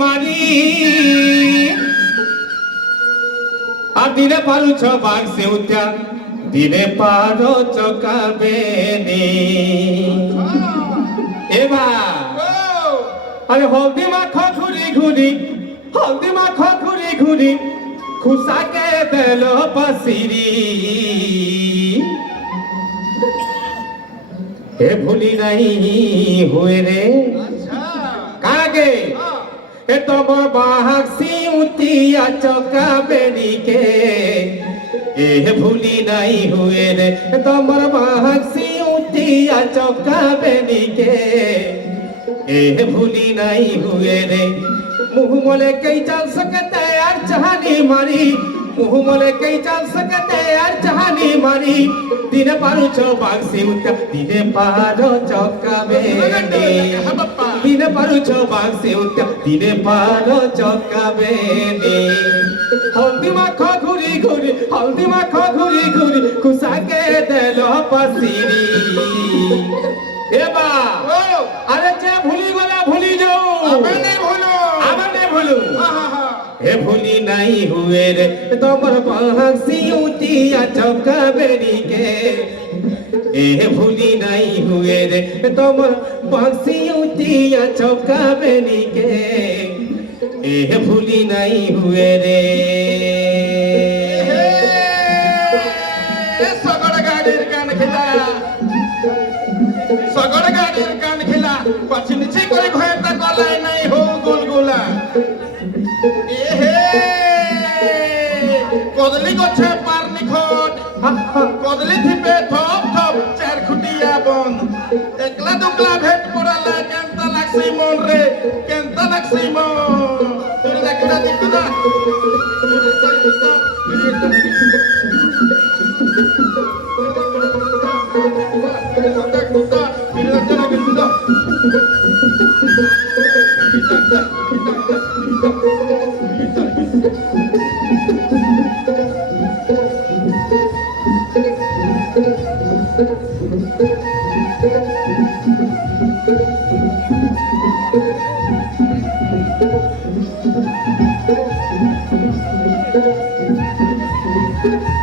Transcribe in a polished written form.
মারি আর দিনে পারুছ বাঘ সেউত্যা দিনে পারো চকাবেনি এবার আরে হলদি মাখা ঘুরি ঘুরি হলদি মাখা ঘুরি ঘুরি খুসাকে দিল পাসিরি হে ভুলি নাই হুয়ে রে কাকে এ তোমার বাহাক সিউতিয়া চকাবেনি কে এ ভুলি নাই হুয়ে রে তোমার বাহাক সিউতিয়া চকাবেনি কে এ ভুলি নাই হুয়ে রে मुँह मोले कई चल सकते यार चाहनी मारी मुँह मोले कई चल सकते यार चाहनी मारी दिन पारो चौबाग से उठा दिन पारो चौका बेनी दिन पारो चौबाग से उठा दिन पारो चौका बेनी हल्दी माखा घुरी घुरी हल्दी माखा घुरी घुरी खुशा के दिलो पसीरी ए बा अरे जे भूली गला भूली जाओ हे भूली नहीं हुए रे तोमर बाहक सिउतिया चौकाबेनी के ए भूली नहीं हुए रे तोमर बाहक सिउतिया चौकाबेनी के ए भूली नहीं हुए रे सगड़ गाड़ीर कान खिला सगड़ गाड़ीर कान खिला पछी निची करे घयता गलाई नहीं हो गुलगुला কদলি গছে পার নিখট কদলি থিপে থপ থপ চার খুটিয়া বন একলা দুকলা ভেট পড়ালা কেনতা লাগছি মন রে কেনতা লাগছি মন তুই দেখনা দেখনা Thank you.